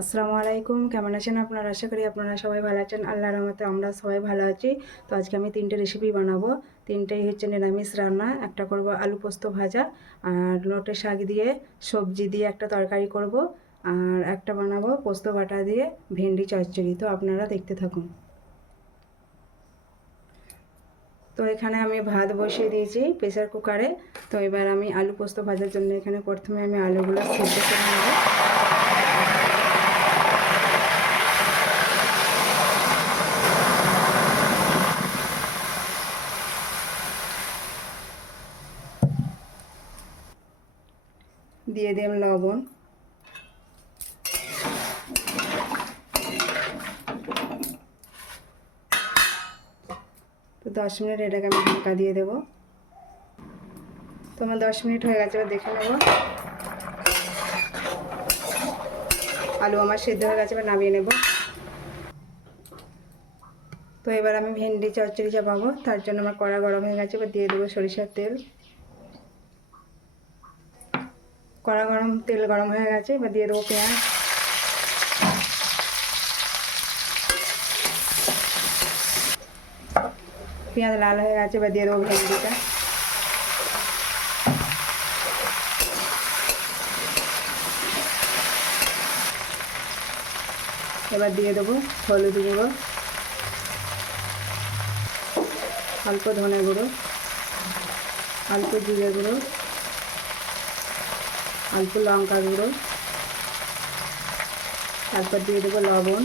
আসসালামু আলাইকুম। কেমন আছেন আপনারা? আশা করি আপনারা সবাই ভালো আছেন। আল্লাহর রহমতে আমরা সবাই ভালো আছি। তো আজকে আমি 3টে রেসিপি বানাবো। 3টেই হচ্ছে নিরামিষ রান্না। একটা করব আলু পোস্ত ভাজা, আর লোটে শাক দিয়ে সবজি দিয়ে একটা তরকারি করব, আর একটা বানাবো পোস্ত বাটা দিয়ে ভেন্ডি চচ্চড়ি। তো আপনারা দেখতে থাকুন। তো এখানে আমি ভাত বসিয়ে দিয়েছি প্রেসার কুকারে। তো এবার আমি আলু পোস্ত ভাজার জন্য এখানে প্রথমে আমি আলুগুলো সিদ্ধ করে নেব। দিয়ে দিলাম লবণ, তো 10 মিনিট এটাকে আমি ঢাকা দিয়ে দেবো। তো আমার 10 মিনিট হয়ে গেছে, এবার দেখে নেব। আলু আমার সেদ্ধ হয়ে গেছে, এবার নামিয়ে নেব। তো এবার আমি ভেন্ডি চচ্চড়ি চাপাবো, তার জন্য আমার কড়া গরম হয়ে গেছে। এবার দিয়ে দেবো সরিষার তেল। তেল গরম হয়ে গেছে, এবার দিয়ে দেবো পেঁয়াজ। পেঁয়াজ লাল হয়ে গেছে, এবার দিয়ে দেবো ভেন্ডিটা। এবার দিয়ে দেবো হলুদ গুঁড়ো, অল্প ধনে গুঁড়ো, অল্প জিরে গুঁড়ো, অল্প লঙ্কা গুঁড়ো, তারপর দিয়ে দেবো লবণ,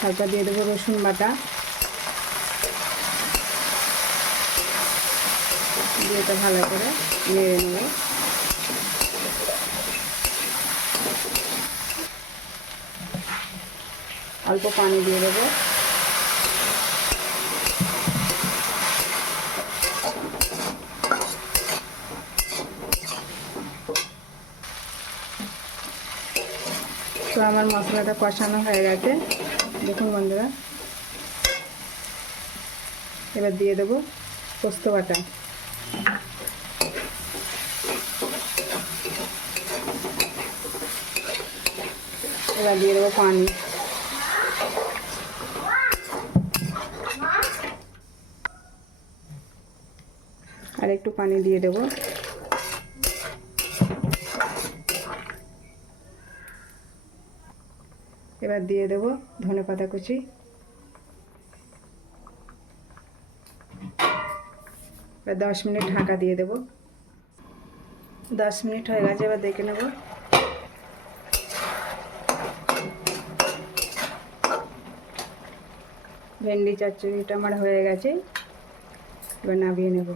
তারপর দিয়ে দেবো রসুন বাটা, দিয়ে এটা ভালো করে নেড়ে নেব। অল্প পানি দিয়ে দেবো। তো আমার মশলাটা কষানো হয়ে গেছে, দেখুন বন্ধুরা। এবার দিয়ে দেবো পোস্ত বাটা। এবার দিয়ে দেবো পানি। আর একটু পানি দিয়ে দেবো। এবার দিয়ে দেবো ধনেপাতা কুচি। এবার 10 মিনিট ঢাকা দিয়ে দেবো। 10 মিনিট হয়ে গেছে, এবার দেখে নেব। ভেন্ডি চচ্চড়িটা আমার হয়ে গেছে, এবার নামিয়ে নেব।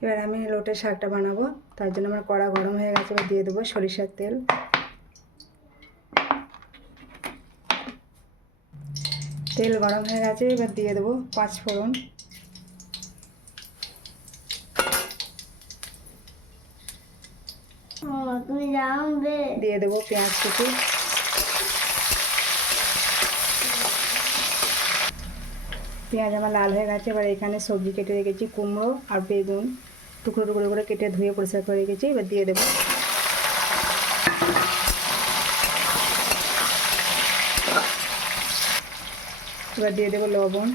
এবার আমি লোটে শাকটা বানাবো, তার জন্য আমার কড়া গরম হয়ে গেছে। এবার দিয়ে দেবো সরিষার তেল। তেল গরম হয়ে গেছে, এবার দিয়ে দেবো 5 ফোড়ন। দিয়ে দেবো পেঁয়াজ কুচি। পেঁয়াজ আমার লাল হয়ে গেছে। এবার এখানে সবজি কেটে রেখেছি, কুমড়ো আর বেগুন টুকরো টুকরো করে কেটে ধুয়ে পরিষ্কার করে রেখেছি। এবার দিয়ে দেবো। এবার দিয়ে দেবো লবণ।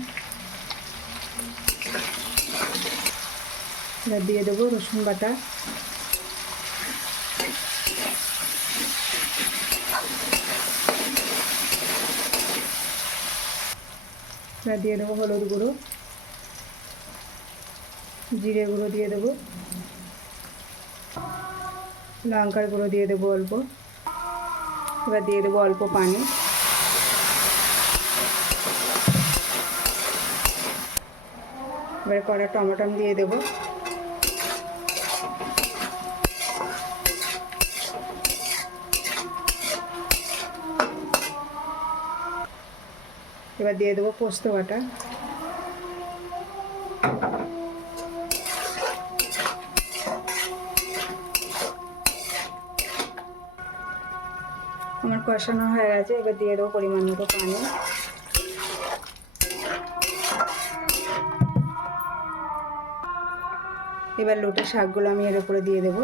এবার দিয়ে দেবো রসুন বাটা। এবার দিয়ে দেবো হলুদ গুঁড়ো, জিরে গুঁড়ো দিয়ে দেবো, লঙ্কার গুঁড়ো দিয়ে দেবো অল্প। এবার দিয়ে দেবো অল্প পানি। এবার কড়া টমেটো দিয়ে দেবো। এবার দিয়ে দেবো পোস্ত বাটা। আমার কষানো হয়ে গেছে, এবার দিয়ে দেবো পরিমাণ মতো পানি। এবার লোটে শাকগুলো আমি এর উপরে দিয়ে দেবো।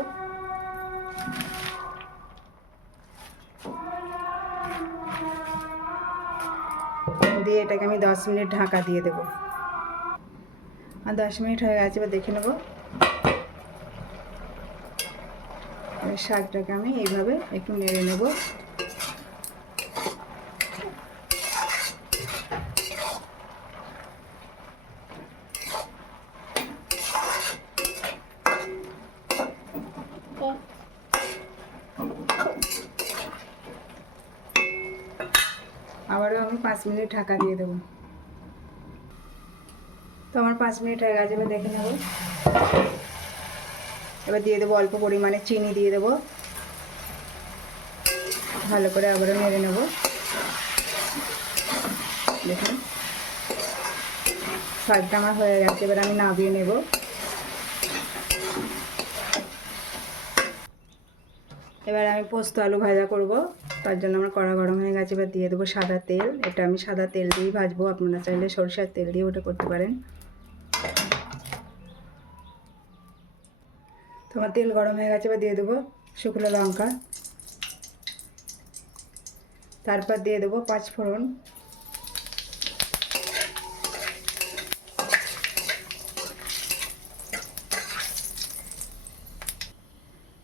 দিয়ে এটাকে আমি 10 মিনিট ঢাকা দিয়ে দেবো। আর 10 মিনিট হয়ে গেছে, এবার দেখে নেবো। শাকটাকে আমি এইভাবে একটু নেড়ে নেব। আবারও আমি 5 মিনিট ঢাকা দিয়ে দেবো। তো আমার 5 মিনিট হয়ে গেছে, এবার দেখে নেব। এবার দিয়ে দেবো অল্প পরিমাণে চিনি দিয়ে দেবো, ভালো করে আবারও নেড়ে নেব। দেখুন শাকটা আমার হয়ে গেছে, এবার আমি নামিয়ে নেব। এবার আমি পোস্ত আলু ভাজা করব, তার জন্য আমার কড়া গরম হয়ে গেছে। এবার দিয়ে দেবো সাদা তেল। এটা আমি সাদা তেল দিয়েই ভাজবো, আপনারা চাইলে সরষের তেল দিয়ে ওটা করতে পারেন। তোমার তেল গরম হয়ে গেছে, এবার দিয়ে দেবো শুকনো লঙ্কা, তারপর দিয়ে দেবো 5 ফোড়ন,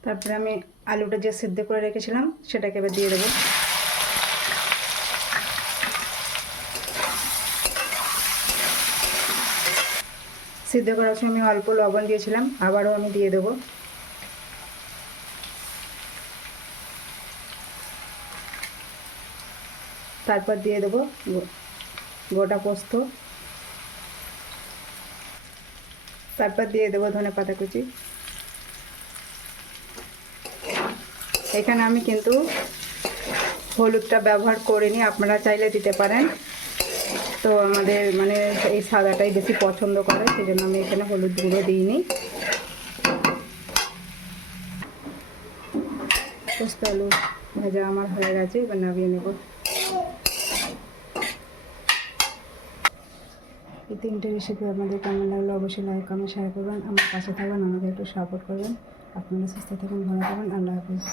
তারপরে আমি আলুটা যে সিদ্ধ করে রেখেছিলাম সেটাকে এবার দিয়ে দেবো। সিদ্ধ করার সময় আমি অল্প লবণ দিয়েছিলাম, আবারও আমি দিয়ে দেবো। তারপর দিয়ে দেবো গোটা পোস্ত, তারপর দিয়ে দেবো ধনেপাতা কুচি। এখানে আমি কিন্তু হলুদটা ব্যবহার করিনি, আপনারা চাইলে দিতে পারেন। তো আমাদের মানে এই সাদাটাই বেশি পছন্দ করে, সেই জন্য আমি এখানে হলুদ গুঁড়ো দিইনি। পোস্ত আলু ভাজা আমার হয়ে গেছে, এবার নামিয়ে নেব। এই 3টে রেসিপি আপনাদের কেমন লাগলো অবশ্যই লাইক কমেন্ট শেয়ার করবেন। আমার পাশে থাকবেন, আমাকে একটু সাপোর্ট করবেন। আপনারা সুস্থ থাকুন, ভালো থাকুন। আল্লাহ হাফিজ।